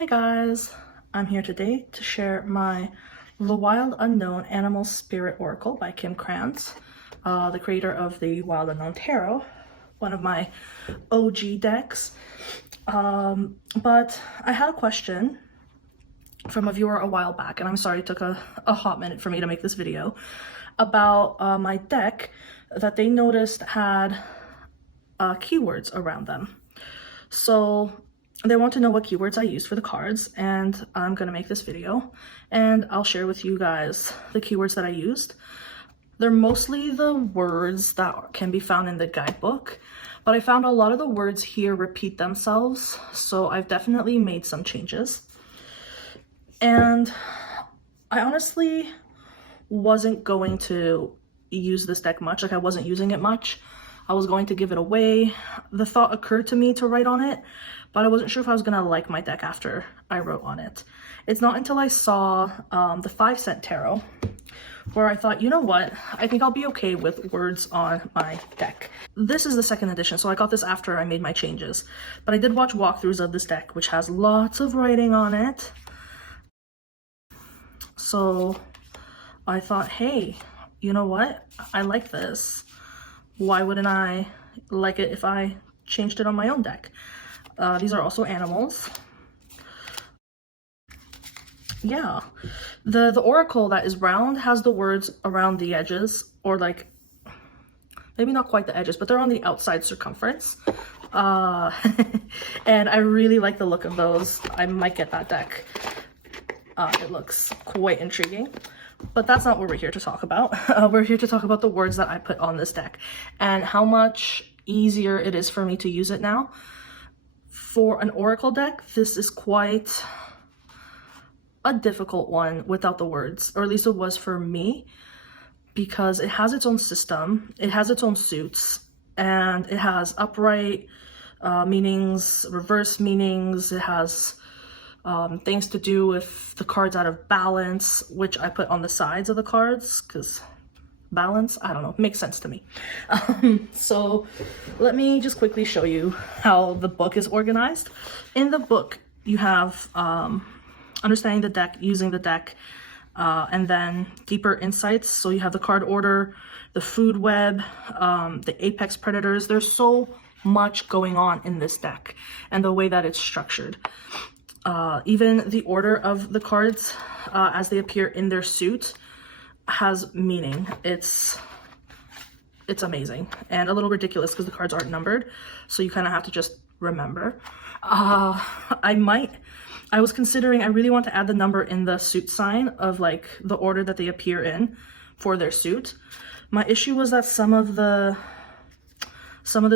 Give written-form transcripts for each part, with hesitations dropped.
Hi guys, I'm here today to share my The Wild Unknown Animal Spirit Oracle by Kim Krans, the creator of the Wild Unknown Tarot, one of my OG decks. But I had a question from a viewer a while back, and I'm sorry it took a hot minute for me to make this video, about my deck that they noticed had keywords around them. So they want to know what keywords I use for the cards, and I'm gonna make this video and I'll share with you guys the keywords that I used. They're mostly the words that can be found in the guidebook, but I found a lot of the words here repeat themselves, so I've definitely made some changes. And I honestly wasn't going to use this deck much, like I wasn't using it much. I was going to give it away. The thought occurred to me to write on it, but I wasn't sure if I was gonna like my deck after I wrote on it. It's not until I saw the 5-cent tarot where I thought, you know what, I think I'll be okay with words on my deck. This is the second edition, so I got this after I made my changes. But I did watch walkthroughs of this deck, which has lots of writing on it. So I thought, hey, you know what, I like this. Why wouldn't I like it if I changed it on my own deck? These are also animals. Yeah, the oracle that is round has the words around the edges, or like maybe not quite the edges, but they're on the outside circumference. And I really like the look of those. I might get that deck. It looks quite intriguing. But that's not what we're here to talk about. We're here to talk about the words that I put on this deck and how much easier it is for me to use it now. For an oracle deck, this is quite a difficult one without the words, or at least it was for me, because it has its own system, it has its own suits, and it has upright meanings, reverse meanings, it has things to do with the cards out of balance, which I put on the sides of the cards because balance, I don't know, makes sense to me. So let me just quickly show you how the book is organized. In the book, you have understanding the deck, using the deck, and then deeper insights. So you have the card order, the food web, the apex predators. There's so much going on in this deck and the way that it's structured. Even the order of the cards as they appear in their suit has meaning. It's amazing and a little ridiculous because the cards aren't numbered, so you kind of have to just remember. I was considering, I really want to add the number in the suit sign of like the order that they appear in for their suit. My issue was that some of the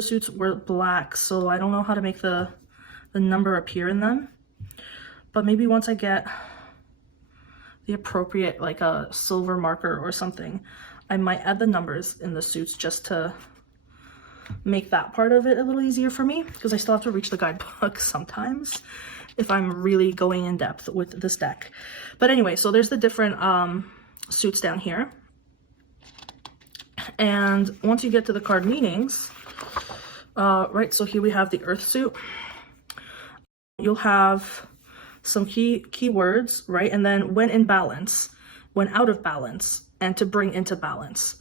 suits were black, so I don't know how to make the number appear in them. But maybe once I get the appropriate, like a silver marker or something, I might add the numbers in the suits just to make that part of it a little easier for me, because I still have to reach the guidebook sometimes if I'm really going in depth with this deck. But anyway, so there's the different suits down here. And once you get to the card meanings, right, so here we have the Earth suit. You'll have some keywords, right? And then when in balance, when out of balance, and to bring into balance.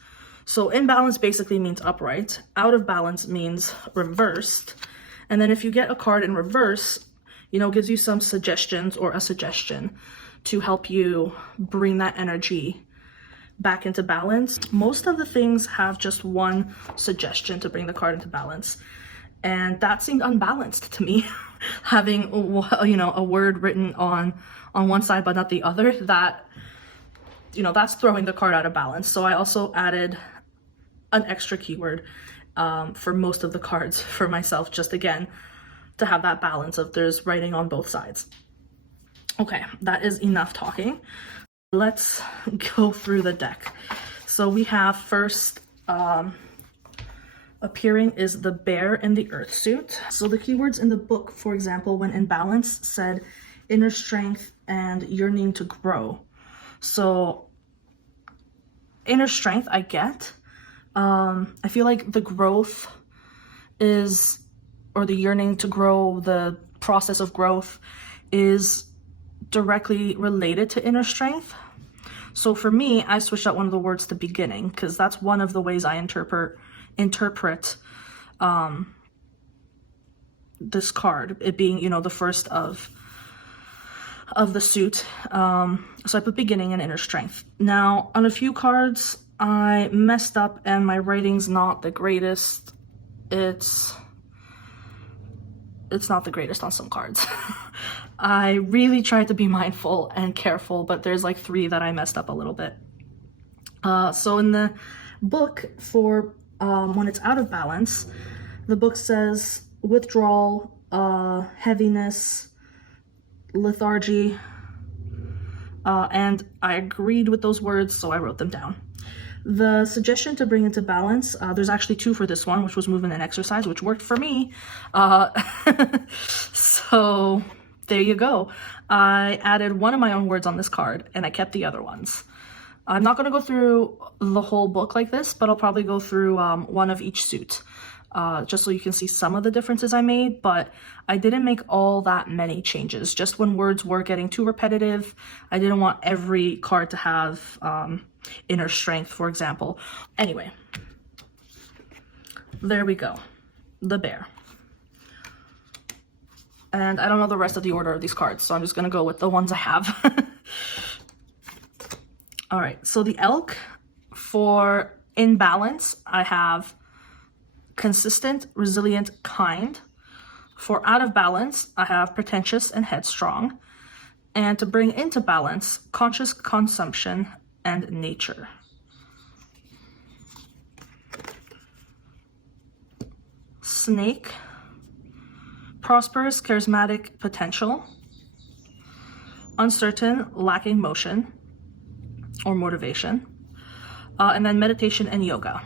So in balance basically means upright, out of balance means reversed. And then if you get a card in reverse, you know, gives you some suggestions or a suggestion to help you bring that energy back into balance. Most of the things have just one suggestion to bring the card into balance. And that seemed unbalanced to me. Having, you know, a word written on one side but not the other, that, you know, that's throwing the card out of balance. So I also added an extra keyword for most of the cards for myself, just again to have that balance of there's writing on both sides. Okay, that is enough talking. Let's go through the deck. So we have first appearing is the bear in the earth suit. So the keywords in the book, for example, when in balance, said inner strength and yearning to grow. So inner strength I get. I feel like the growth is, or the yearning to grow, the process of growth is directly related to inner strength. So for me, I switched out one of the words to beginning, because that's one of the ways I interpret this card, it being, you know, the first of the suit. So I put beginning and inner strength. Now, on a few cards, I messed up and my writing's not the greatest. It's not the greatest on some cards. I really tried to be mindful and careful, but there's like 3 that I messed up a little bit. So in the book, for when it's out of balance, the book says withdrawal, heaviness, lethargy, and I agreed with those words, so I wrote them down. The suggestion to bring into balance, there's actually 2 for this one, which was movement and exercise, which worked for me. So there you go. I added one of my own words on this card and I kept the other ones. I'm not going to go through the whole book like this, but I'll probably go through one of each suit, just so you can see some of the differences I made, but I didn't make all that many changes. Just when words were getting too repetitive, I didn't want every card to have inner strength, for example. Anyway, there we go. The bear. And I don't know the rest of the order of these cards, so I'm just going to go with the ones I have. All right, so the elk, for in balance, I have consistent, resilient, kind. For out of balance, I have pretentious and headstrong. And to bring into balance, conscious consumption and nature. Snake, prosperous, charismatic, potential. Uncertain, lacking motion or motivation. And then meditation and yoga.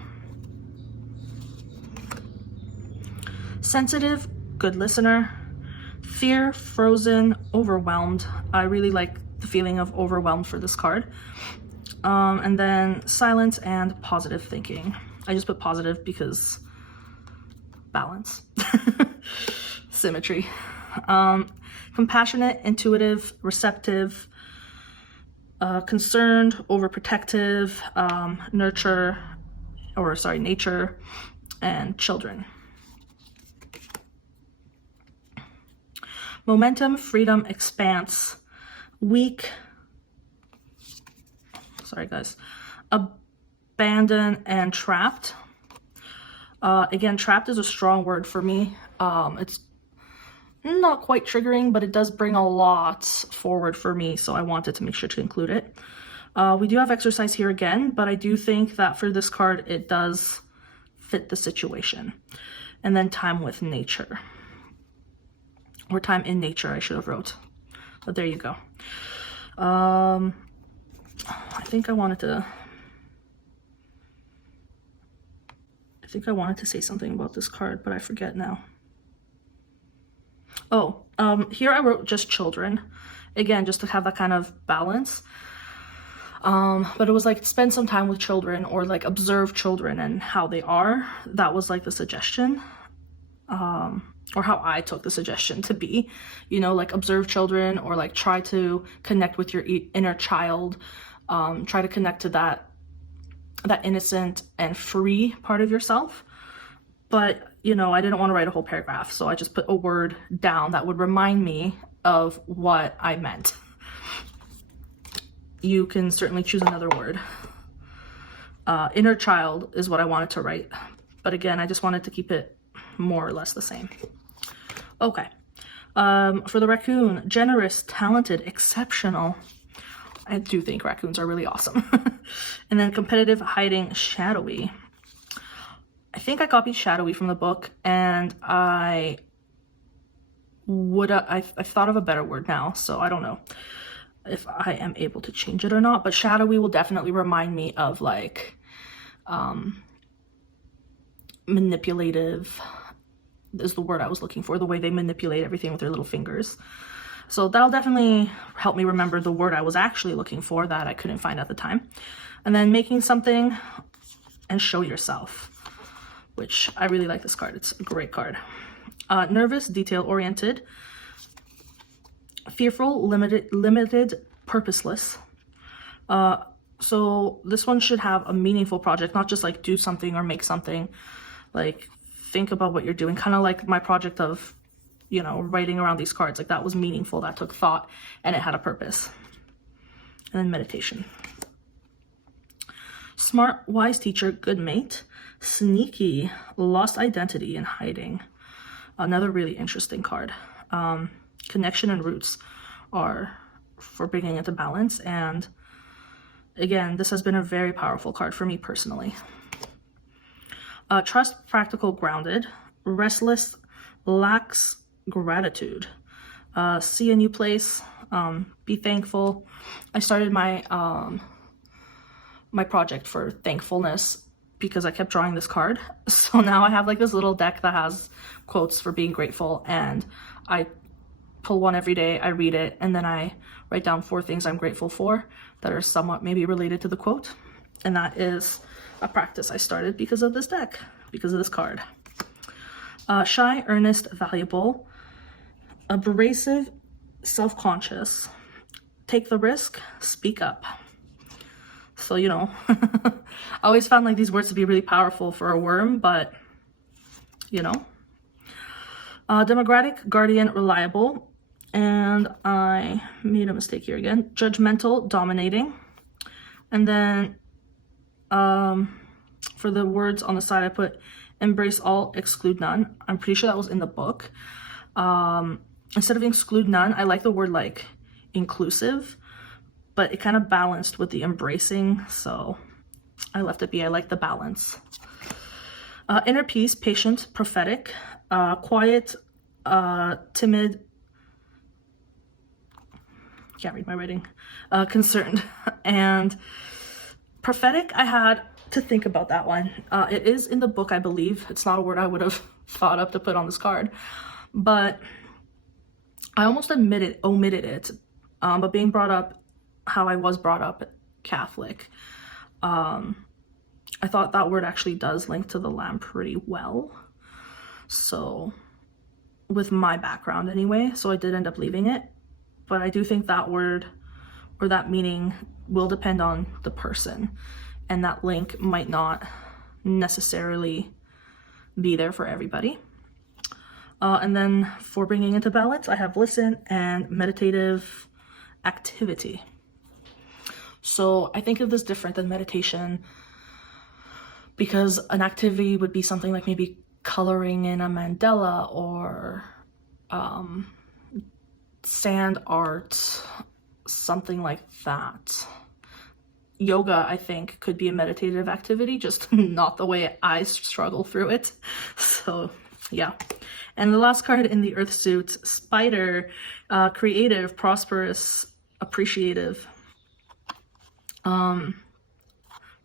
Sensitive, good listener. Fear, frozen, overwhelmed. I really like the feeling of overwhelmed for this card. And then silence and positive thinking. I just put positive because balance. Symmetry. Compassionate, intuitive, receptive, concerned, overprotective, nature, and children. Momentum, freedom, expanse. Weak, sorry guys, abandon, and trapped. Again, trapped is a strong word for me. It's not quite triggering, but it does bring a lot forward for me, so I wanted to make sure to include it. We do have exercise here again, but I do think that for this card, it does fit the situation. And then time with nature. Or time in nature, I should have wrote. But there you go. I think I wanted to say something about this card, but I forget now. Oh, here I wrote just children. Again, just to have that kind of balance. But it was like spend some time with children, or like observe children and how they are. That was like the suggestion. Or how I took the suggestion to be, you know, like observe children, or like try to connect with your inner child, try to connect to that innocent and free part of yourself. But, you know, I didn't want to write a whole paragraph, so I just put a word down that would remind me of what I meant. You can certainly choose another word. Inner child is what I wanted to write, but again, I just wanted to keep it more or less the same. Okay. For the raccoon, generous, talented, exceptional. I do think raccoons are really awesome. And then competitive, hiding, shadowy. I think I copied shadowy from the book, and I thought of a better word now, so I don't know if I am able to change it or not, but shadowy will definitely remind me of like manipulative is the word I was looking for, the way they manipulate everything with their little fingers. So that'll definitely help me remember the word I was actually looking for that I couldn't find at the time. And then making something and show yourself, which I really like this card. It's a great card. Nervous, detail-oriented, Fearful, limited, purposeless. So this one should have a meaningful project, not just like do something or make something. Like think about what you're doing, kind of like my project of, you know, writing around these cards. Like that was meaningful, that took thought, and it had a purpose. And then meditation. Smart, wise teacher, good mate. Sneaky, lost identity and hiding. Another really interesting card. Connection and roots are for bringing into balance, and again, this has been a very powerful card for me personally. Trust, practical, grounded. Restless, lacks gratitude. See a new place. Be thankful. I started my my project for thankfulness because I kept drawing this card. So now I have like this little deck that has quotes for being grateful, and I pull one every day, I read it, and then I write down 4 things I'm grateful for that are somewhat maybe related to the quote. And that is a practice I started because of this deck, because of this card. Shy, earnest, valuable. Abrasive, self-conscious. Take the risk, speak up. So, you know, I always found like these words to be really powerful for a worm, but, you know. Democratic, guardian, reliable. And I made a mistake here again. Judgmental, dominating. And then for the words on the side, I put embrace all, exclude none. I'm pretty sure that was in the book. Instead of exclude none, I like the word like inclusive, but it kind of balanced with the embracing, so I left it be. I like the balance. Inner peace, patient, prophetic, quiet, timid, can't read my writing, concerned, and prophetic. I had to think about that one. It is in the book, I believe. It's not a word I would have thought of to put on this card, but I almost omitted it. But being brought up how I was brought up Catholic, I thought that word actually does link to the lamb pretty well. So with my background anyway, so I did end up leaving it. But I do think that word or that meaning will depend on the person, and that link might not necessarily be there for everybody. And then for bringing into balance, I have listen and meditative activity. So I think of this different than meditation because an activity would be something like maybe coloring in a mandala or sand art, something like that. Yoga, I think, could be a meditative activity, just not the way I struggle through it. So yeah. And the last card in the Earth suit, Spider, creative, prosperous, appreciative.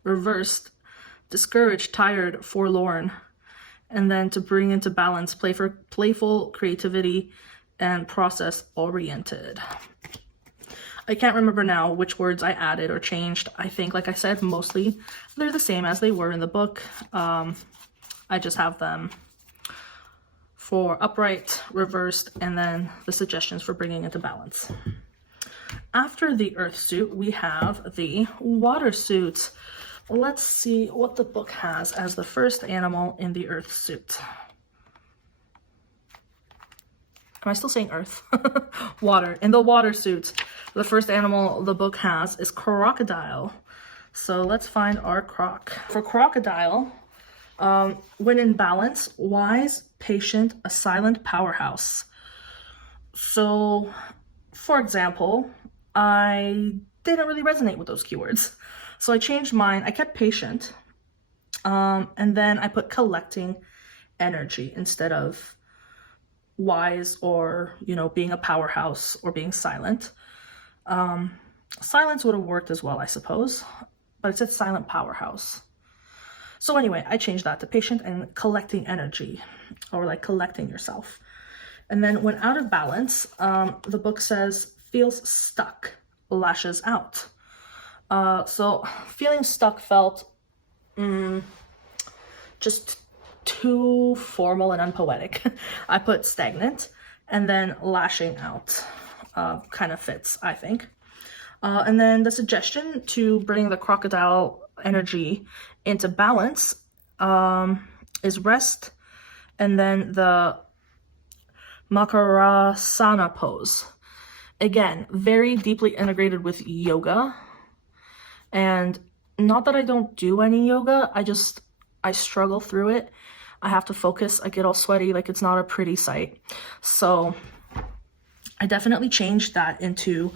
Reversed, discouraged, tired, forlorn. And then to bring into balance, playful, creativity, and process oriented. I can't remember now which words I added or changed. I think, like I said, mostly they're the same as they were in the book. I just have them for upright, reversed, and then the suggestions for bringing into balance. After the Earth suit, we have the Water suit. Let's see what the book has as the first animal in the Earth suit. Am I still saying Earth? Water. In the Water suit, the first animal the book has is crocodile. So let's find our croc. For crocodile, when in balance, wise, patient, a silent powerhouse. So, for example, I didn't really resonate with those keywords. So I changed mine. I kept patient. And then I put collecting energy instead of wise or, you know, being a powerhouse or being silent. Silence would have worked as well, I suppose, but it said silent powerhouse. So anyway, I changed that to patient and collecting energy, or like collecting yourself. And then when out of balance, the book says feels stuck, lashes out. So feeling stuck felt just too formal and unpoetic. I put stagnant, and then lashing out. kind of fits, I think. And then the suggestion to bring the crocodile energy into balance is rest, and then the Makarasana pose. Again, very deeply integrated with yoga. And not that I don't do any yoga, I struggle through it. I have to focus, I get all sweaty, like it's not a pretty sight. So I definitely changed that into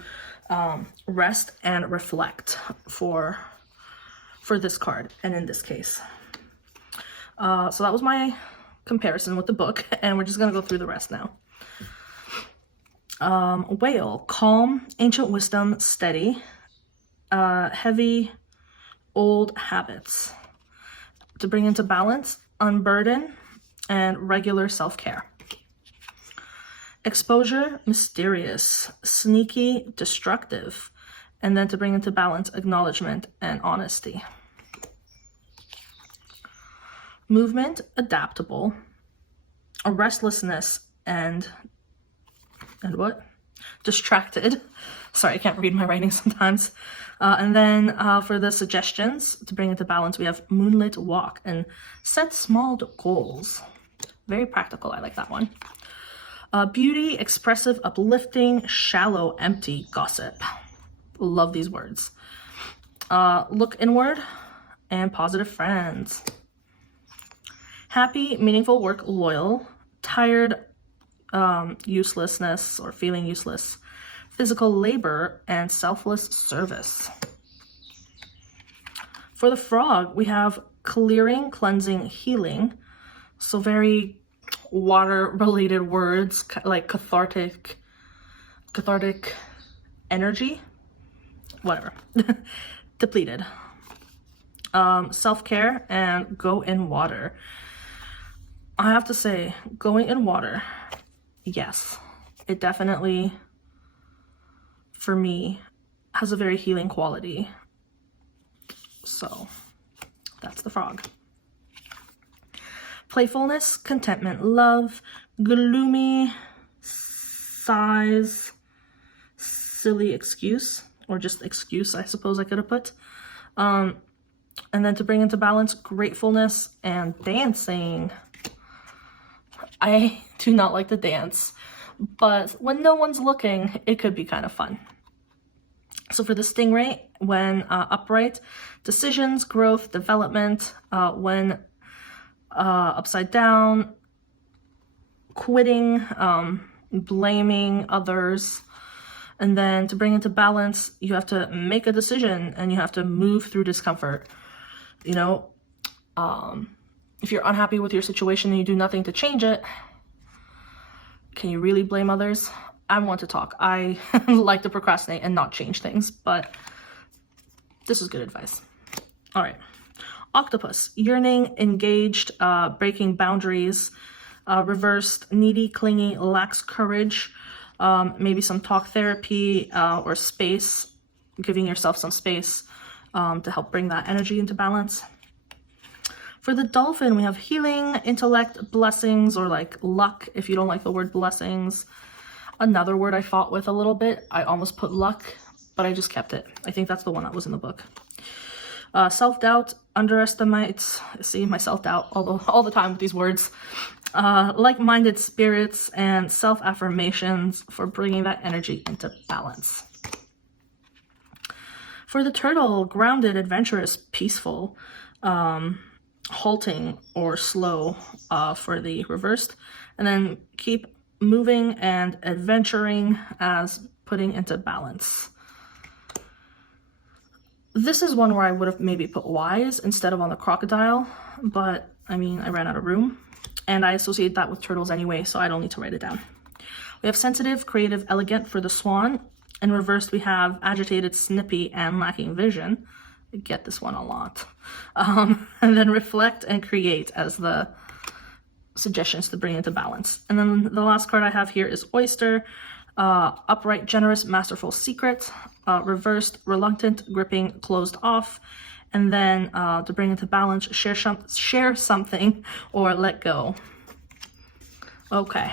rest and reflect for this card, and in this case. So that was my comparison with the book, and we're just gonna go through the rest now. Whale, calm, ancient wisdom, steady, heavy, old habits. To bring into balance, unburden, and regular self-care. Exposure, mysterious, sneaky, destructive, and then to bring into balance, acknowledgement and honesty. Movement, adaptable, a restlessness, and what? Distracted. Sorry, I can't read my writing sometimes. And then for the suggestions to bring into balance, we have moonlit walk and set small goals. Very practical, I like that one. Beauty, expressive, uplifting, shallow, empty, gossip. Love these words. Look inward, and positive friends. Happy, meaningful work, loyal, tired, uselessness or feeling useless, physical labor, and selfless service. For the frog, we have clearing, cleansing, healing. So very water-related words, like cathartic energy, whatever. Depleted. Self-care and go in water. I have to say, going in water, yes, it definitely, for me, has a very healing quality. So that's the frog. Playfulness, contentment, love, gloomy, sighs, silly excuse, or just excuse, I suppose I could have put. And then to bring into balance, gratefulness and dancing. I do not like to dance, but when no one's looking, it could be kind of fun. So for the stingray, when upright, decisions, growth, development. When upside down, quitting, blaming others. And then to bring into balance, you have to make a decision and you have to move through discomfort. You know, if you're unhappy with your situation and you do nothing to change it, can you really blame others? I want to talk. I like to procrastinate and not change things, but this is good advice. All right. Octopus, yearning, engaged, breaking boundaries, reversed, needy, clingy, lacks courage, maybe some talk therapy or space, giving yourself some space to help bring that energy into balance. For the dolphin, we have healing, intellect, blessings, or like luck, if you don't like the word blessings. Another word I fought with a little bit, I almost put luck, but I just kept it. I think that's the one that was in the book. Self-doubt, underestimates, see my self-doubt all the time with these words. Like-minded spirits and self-affirmations for bringing that energy into balance. For the turtle, grounded, adventurous, peaceful, halting or slow for the reversed, and then keep moving and adventuring as putting into balance. This is one where I would have maybe put wise instead of on the crocodile, but I mean, I ran out of room and I associate that with turtles anyway, so I don't need to write it down. We have sensitive, creative, elegant for the swan. In reversed, we have agitated, snippy, and lacking vision. I get this one a lot. And then reflect and create as the suggestions to bring into balance. And then the last card I have here is oyster, upright, generous, masterful, secret, reversed, reluctant, gripping, closed off, and then to bring into balance, share something or let go. Okay,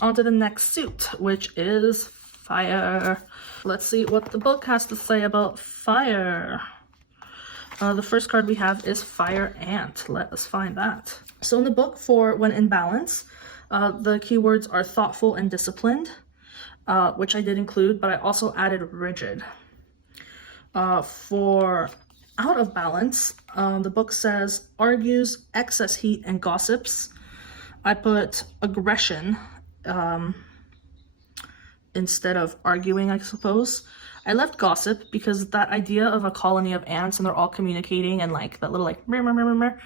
on to the next suit, which is fire. Let's see what the book has to say about fire. The first card we have is Fire Ant. Let us find that. So in the book, for when in balance, the keywords are thoughtful and disciplined, which I did include, but I also added rigid. For out of balance, the book says argues, excess heat, and gossips. I put aggression instead of arguing, I suppose. I left gossip because that idea of a colony of ants and they're all communicating and like that little like murr, murr, murr, murr,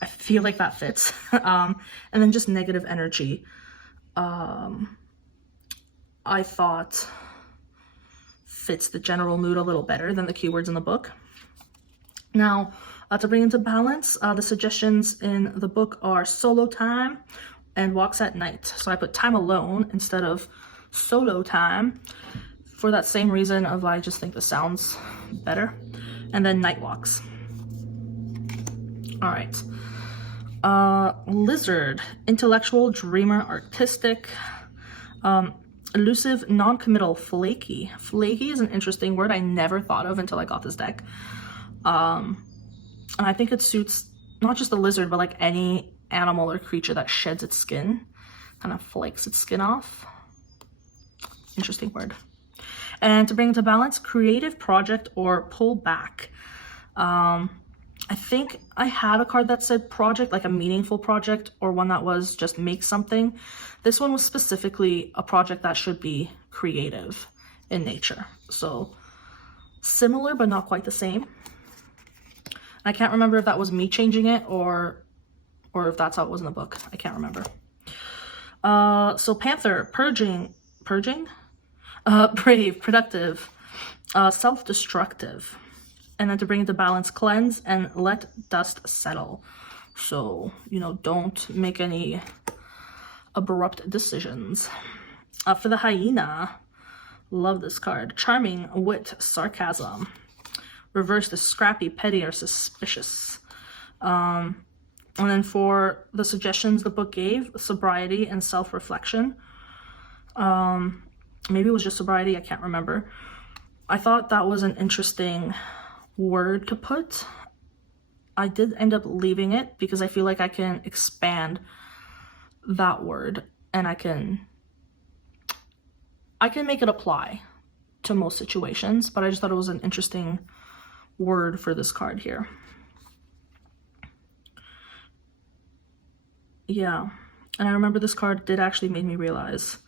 I feel like that fits. And then just negative energy. I thought fits the general mood a little better than the keywords in the book. Now, to bring into balance, the suggestions in the book are solo time and walks at night. So I put time alone instead of solo time for that same reason of I just think the sounds better. And then night walks. All right. Lizard, intellectual, dreamer, artistic, elusive, non-committal, flaky. Flaky is an interesting word I never thought of until I got this deck. And I think it suits not just the lizard, but like any animal or creature that sheds its skin, kind of flakes its skin off. Interesting word. And to bring it to balance, creative, project, or pull back. I think I had a card that said project, like a meaningful project, or one that was just make something. This one was specifically a project that should be creative in nature. So similar, but not quite the same. I can't remember if that was me changing it or if that's how it was in the book. I can't remember. So Panther, purging, brave, productive, self-destructive. And then to bring it to balance, cleanse and let dust settle. So, you know, don't make any abrupt decisions. For the hyena, love this card. Charming, wit, sarcasm. Reverse is scrappy, petty, or suspicious. And then for the suggestions the book gave, sobriety and self-reflection. Maybe it was just sobriety, I can't remember. I thought that was an interesting word to put. I did end up leaving it because I feel like I can expand that word and I can make it apply to most situations, but I just thought it was an interesting word for this card here. Yeah, and I remember this card did actually make me realize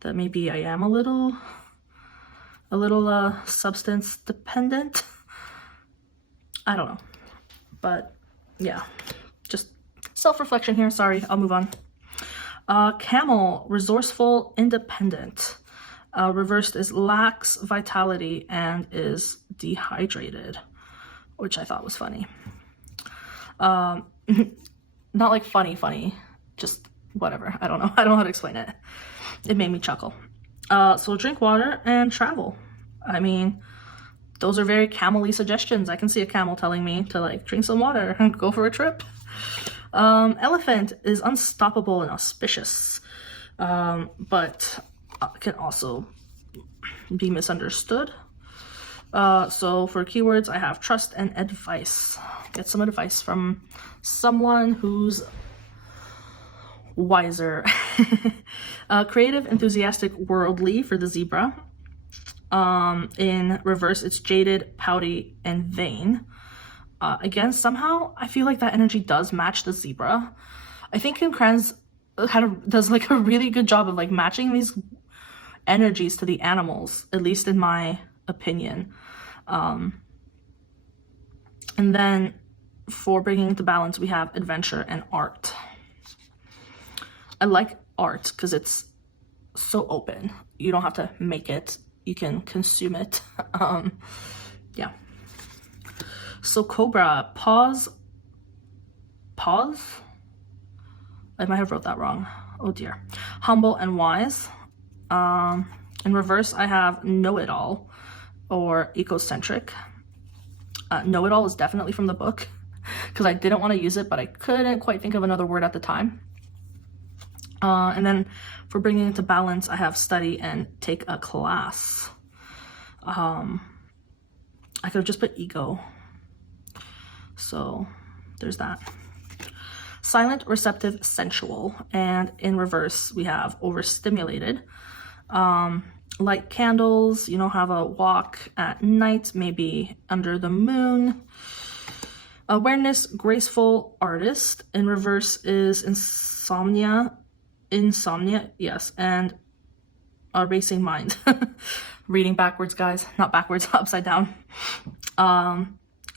that maybe I am a little substance dependent. I don't know, but yeah, just self-reflection here. Sorry, I'll move on. Camel, resourceful, independent. Reversed is lacks vitality and is dehydrated, which I thought was funny. Not like funny, just whatever. I don't know. I don't know how to explain it. It made me chuckle. So drink water and travel. I mean, those are very camel-y suggestions. I can see a camel telling me to like drink some water and go for a trip. Elephant is unstoppable and auspicious, but can also be misunderstood. So for keywords, I have trust and advice. Get some advice from someone who's wiser. Creative, enthusiastic, worldly for the zebra. In reverse, it's jaded, pouty, and vain. Again, somehow I feel like that energy does match the zebra. I think Kim Krans does like a really good job of like matching these energies to the animals, at least in my opinion. And then for bringing it to balance, we have adventure and art. I like art because it's so open. You don't have to make it. You can consume it. Yeah. So Cobra, pause. I might have wrote that wrong. Oh dear. Humble and wise. In reverse, I have know-it-all or ecocentric. Know-it-all is definitely from the book because I didn't want to use it, but I couldn't quite think of another word at the time. And then for bringing it to balance, I have study and take a class. I could have just put ego. So there's that. Silent, receptive, sensual. And in reverse, we have overstimulated. Light candles, have a walk at night, maybe under the moon. Awareness, graceful, artist. In reverse is insomnia, yes, and a racing mind. Reading backwards, guys, not backwards, upside down.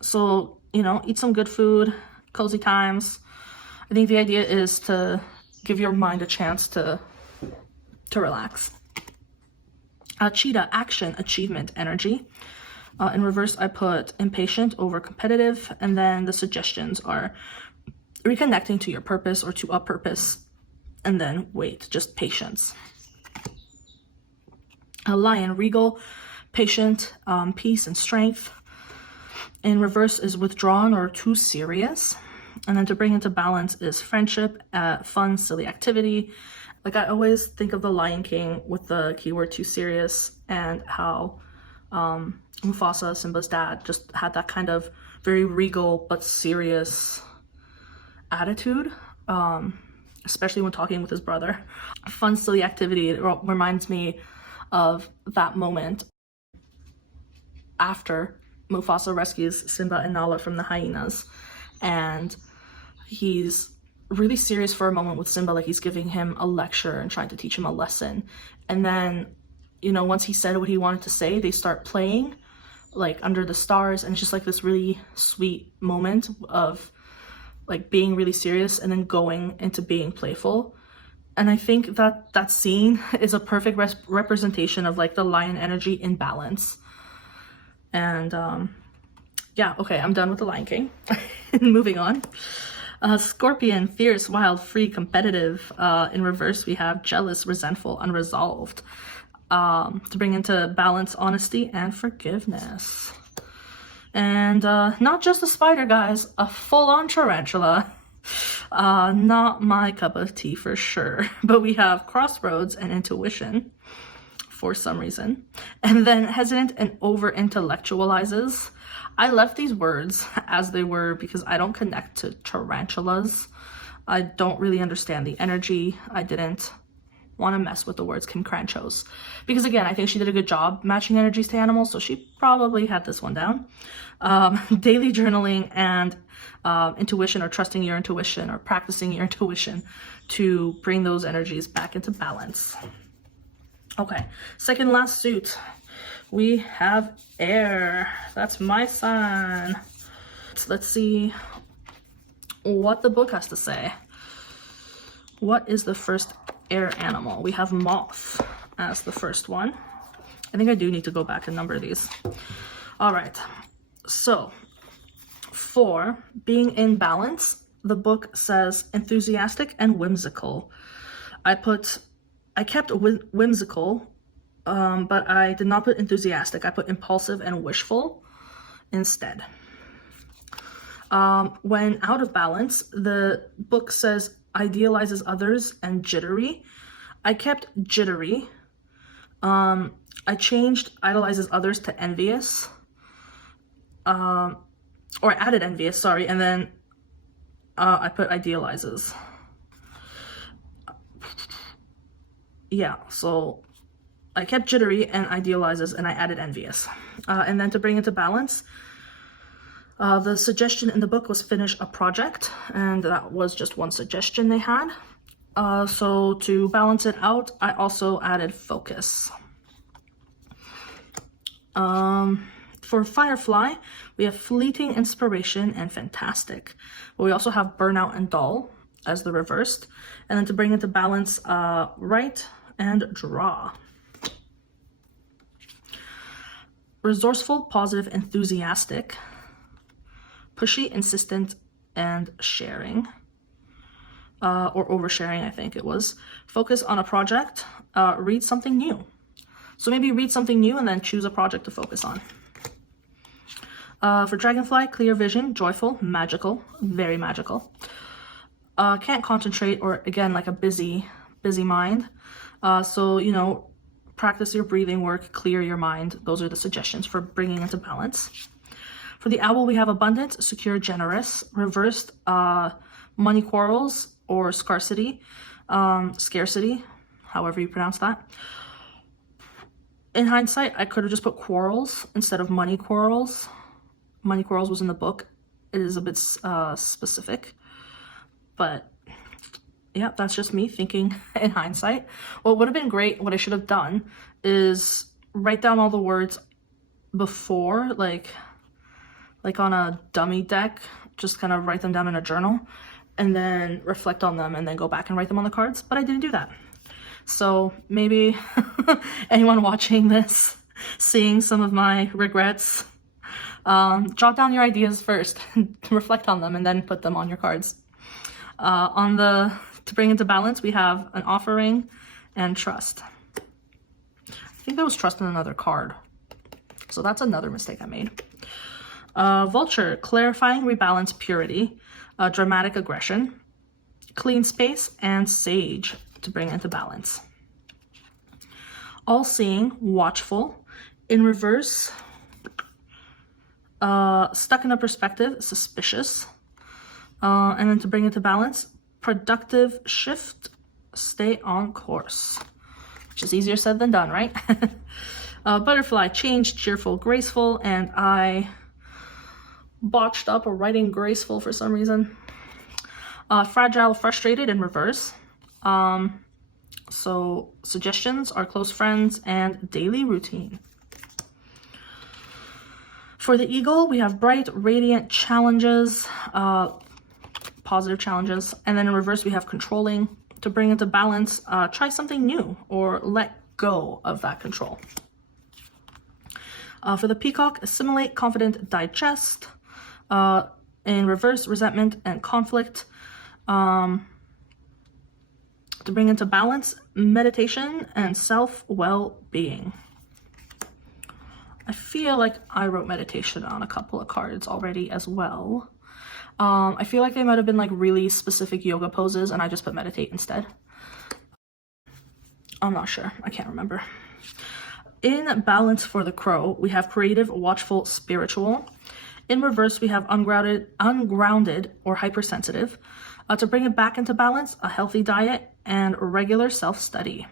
So, eat some good food, cozy times. I think the idea is to give your mind a chance to relax. Cheetah, action, achievement, energy. In reverse, I put impatient over competitive, and then the suggestions are reconnecting to your purpose or to a purpose, and then wait, just patience. A lion, regal, patient, peace and strength. In reverse is withdrawn or too serious. And then to bring into balance is friendship, fun, silly activity. Like I always think of the Lion King with the keyword too serious, and how Mufasa, Simba's dad, just had that kind of very regal but serious attitude, especially when talking with his brother. Fun, silly activity, it reminds me of that moment after Mufasa rescues Simba and Nala from the hyenas, and he's really serious for a moment with Simba, like he's giving him a lecture and trying to teach him a lesson. And then, once he said what he wanted to say, they start playing like under the stars, and it's just like this really sweet moment of like being really serious and then going into being playful. And I think that scene is a perfect representation of like the lion energy in balance. And yeah, okay, I'm done with the Lion King. Moving on. Scorpion, fierce, wild, free, competitive. In reverse, we have jealous, resentful, unresolved. To bring into balance, honesty and forgiveness. And not just a spider, guys, a full-on tarantula. Not my cup of tea for sure. But we have crossroads and intuition for some reason. And then hesitant and over-intellectualizes. I left these words as they were because I don't connect to tarantulas. I don't really understand the energy. I didn't want to mess with the words Kim Cran chose. Because again, I think she did a good job matching energies to animals, so she probably had this one down. Daily journaling and intuition, or trusting your intuition, or practicing your intuition to bring those energies back into balance. Okay, second last suit. We have air. That's my sign. Let's see what the book has to say. What is the first air animal? We have moth as the first one. I think I do need to go back and number these. All right, so for being in balance, the book says enthusiastic and whimsical. I kept whimsical, but I did not put enthusiastic. I put impulsive and wishful instead. When out of balance, the book says idealizes others and jittery. I kept jittery. I changed idolizes others to envious. Or added envious, sorry, and then I put idealizes. Yeah, so I kept jittery and idealizes, and I added envious. And then to bring it to balance, the suggestion in the book was finish a project, and that was just one suggestion they had. So to balance it out, I also added focus. For Firefly, we have fleeting inspiration and fantastic. But we also have burnout and dull as the reversed. And then to bring it to balance, write and draw. Resourceful, positive, enthusiastic. Pushy, insistent, and sharing. Or oversharing, I think it was. Focus on a project. Read something new. So maybe read something new and then choose a project to focus on. For Dragonfly, clear vision, joyful, magical, very magical. Can't concentrate, or again, like a busy busy mind. So, you know, practice your breathing work, clear your mind. Those are the suggestions for bringing into balance. For the owl, we have abundance, secure, generous, reversed, money quarrels or scarcity, scarcity, however you pronounce that. In hindsight, I could have just put quarrels instead of money quarrels. Money quarrels was in the book. It is a bit specific, but yeah, that's just me thinking in hindsight. What would have been great, what I should have done is write down all the words before, like on a dummy deck, just kind of write them down in a journal and then reflect on them and then go back and write them on the cards, but I didn't do that. So maybe anyone watching this, seeing some of my regrets, jot down your ideas first, reflect on them, and then put them on your cards. To bring into balance, we have an offering and trust. I think there was trust in another card, so that's another mistake I made. Vulture, clarifying, rebalance, purity, dramatic aggression, clean space, and sage to bring into balance. All-seeing, watchful, in reverse, stuck in a perspective, suspicious, and then to bring it to balance, productive, shift, stay on course, which is easier said than done, right? Butterfly, change, cheerful, graceful, and I botched up a writing graceful for some reason. Fragile, frustrated, in reverse. So suggestions are close friends and daily routine. For the eagle, we have bright, radiant, challenges, positive challenges. And then in reverse, we have controlling. To bring into balance, try something new or let go of that control. For the peacock, assimilate, confident, digest. In reverse, resentment and conflict. To bring into balance, meditation and self-well-being. I feel like I wrote meditation on a couple of cards already as well. I feel like they might have been like really specific yoga poses and I just put meditate instead. I'm not sure. I can't remember. In balance for the crow, we have creative, watchful, spiritual. In reverse, we have ungrounded or hypersensitive. To bring it back into balance, a healthy diet and regular self-study.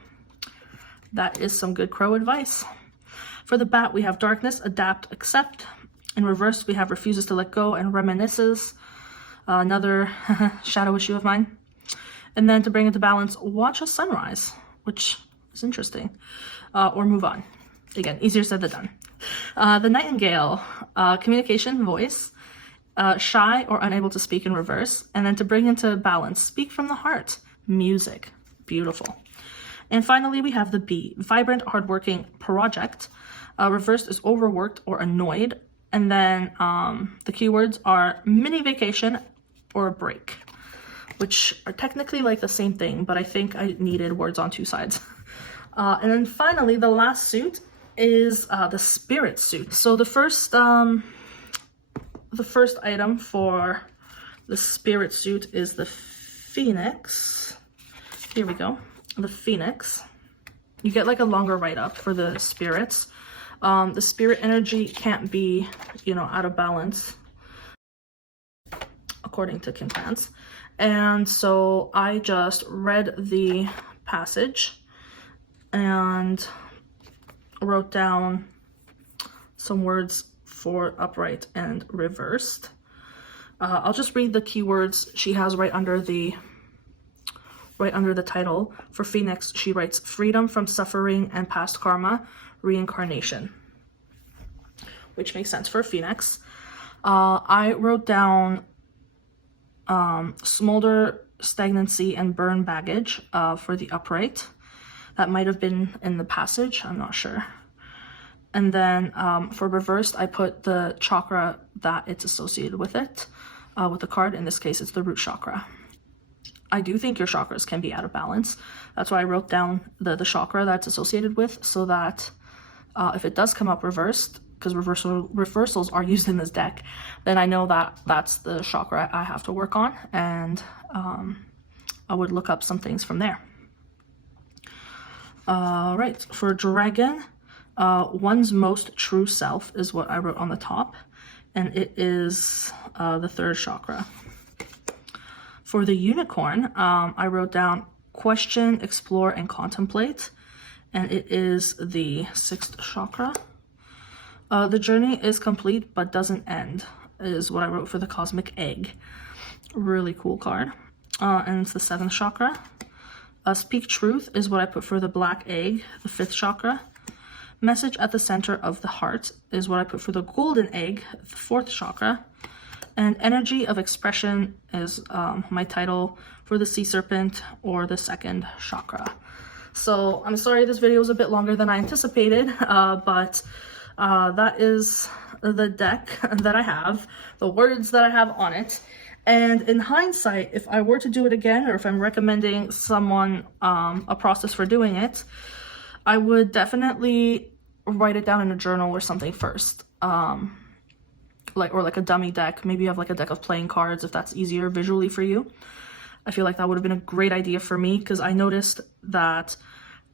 That is some good crow advice. For the bat, we have darkness, adapt, accept. In reverse, we have refuses to let go and reminisces. Another shadow issue of mine. And then to bring it to balance, watch a sunrise, which is interesting. Or move on. Again, easier said than done. The nightingale, communication, voice. Shy or unable to speak in reverse. And then to bring into balance, speak from the heart, music, beautiful. And finally, we have the bee, vibrant, hardworking, project. Reversed is overworked or annoyed. And then the keywords are mini vacation or a break, which are technically like the same thing, but I think I needed words on two sides. And then finally, the last suit is the spirit suit. So the first item for the spirit suit is the phoenix. Here we go. The phoenix. You get like a longer write-up for the spirits. The spirit energy can't be, out of balance, according to Kim Krans. And so I just read the passage and wrote down some words for upright and reversed. I'll just read the keywords she has right under the title. For Phoenix, she writes freedom from suffering and past karma, reincarnation, which makes sense for Phoenix. I wrote down smolder, stagnancy, and burn baggage for the upright. That might have been in the passage, I'm not sure. And then for reversed, I put the chakra that it's associated with it, with the card. In this case, it's the root chakra. I do think your chakras can be out of balance. That's why I wrote down the chakra that's associated with, so that if it does come up reversed, because reversals are used in this deck, then I know that that's the chakra I have to work on, and I would look up some things from there. Right, for dragon, one's most true self is what I wrote on the top, and it is the 3rd chakra. For the unicorn, I wrote down question, explore, and contemplate, and it is the 6th chakra. The journey is complete but doesn't end is what I wrote for the cosmic egg. Really cool card. And it's the 7th chakra. Speak truth is what I put for the black egg, the 5th chakra. Message at the center of the heart is what I put for the golden egg, the 4th chakra. And energy of expression is my title for the sea serpent, or the 2nd chakra. So I'm sorry this video was a bit longer than I anticipated, but that is the deck that I have, the words that I have on it. And in hindsight, if I were to do it again, or if I'm recommending someone a process for doing it, I would definitely write it down in a journal or something first. Like a dummy deck. Maybe you have like a deck of playing cards if that's easier visually for you. I feel like that would have been a great idea for me, because I noticed that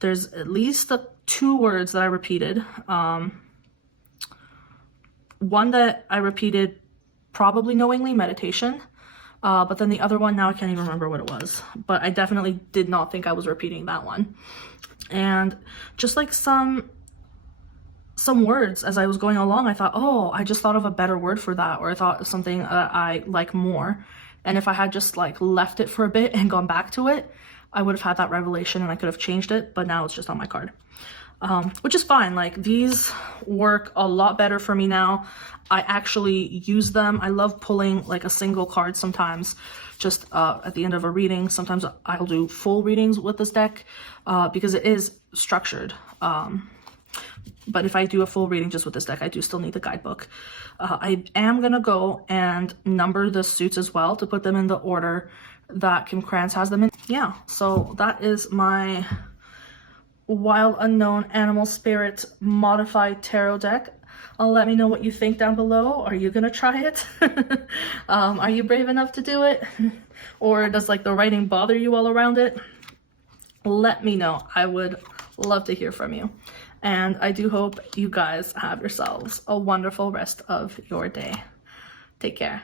there's at least 2 words that I repeated. One that I repeated probably knowingly, meditation. But then the other one, now I can't even remember what it was. But I definitely did not think I was repeating that one. And just like some words as I was going along, I thought, oh, I just thought of a better word for that, or I thought of something that I like more. And if I had just like left it for a bit and gone back to it, I would have had that revelation and I could have changed it, but now it's just on my card. Which is fine. Like, these work a lot better for me now. I actually use them. I love pulling like a single card sometimes, just at the end of a reading. Sometimes I'll do full readings with this deck because it is structured. But if I do a full reading just with this deck, I do still need the guidebook. I am gonna go and number the suits as well to put them in the order that Kim Krans has them in. Yeah, so that is my Wild Unknown Animal Spirit Modified Tarot deck. Let me know what you think down below. Are you gonna try it? Are you brave enough to do it? Or does like the writing bother you all around it? Let me know. I would love to hear from you. And I do hope you guys have yourselves a wonderful rest of your day. Take care.